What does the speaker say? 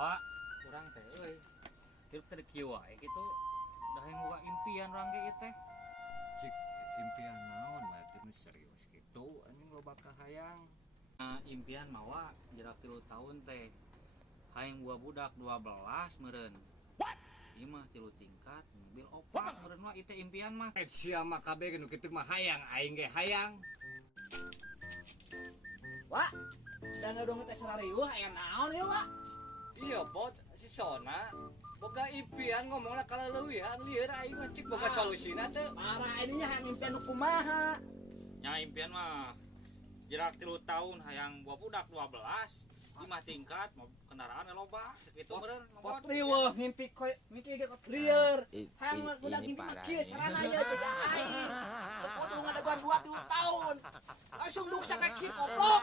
Wah, kurang teh euy. Hirup teh kieu wae kitu. Da hayang boga impian urang ge ieu teh. Cik impian naon berarti nu serius gitu anjing loba kahayang. Impian mah jerak 3 tahun teh. Hayang boga budak 12 meureun. Ieu mah 3 tingkat, mobil 4 meureun mah ieu teh impian mah. Sia mah kabeh nu kitu mah hayang aing ge hayang. Wak, dan ngedong teh sarariuh aya naon ieu, Wak? Iya bot si Sona boga impian ngomongna kaleuwihan lieur aing mah cik boga solusina teu. Parah ininya hayang impian nu kumaha? Nya impian mah jerak 3 tahun hayang boga budak 12. 5 tingkat, kendaraan loba, sakitu meureun. Pot riweuh ngimpi ge kot lieur. Hayang budak ngimpi mah kieu carana aya juga aing. Teu kudu ngadaguan 2 tahun. Langsung duksa ka kieu goblok.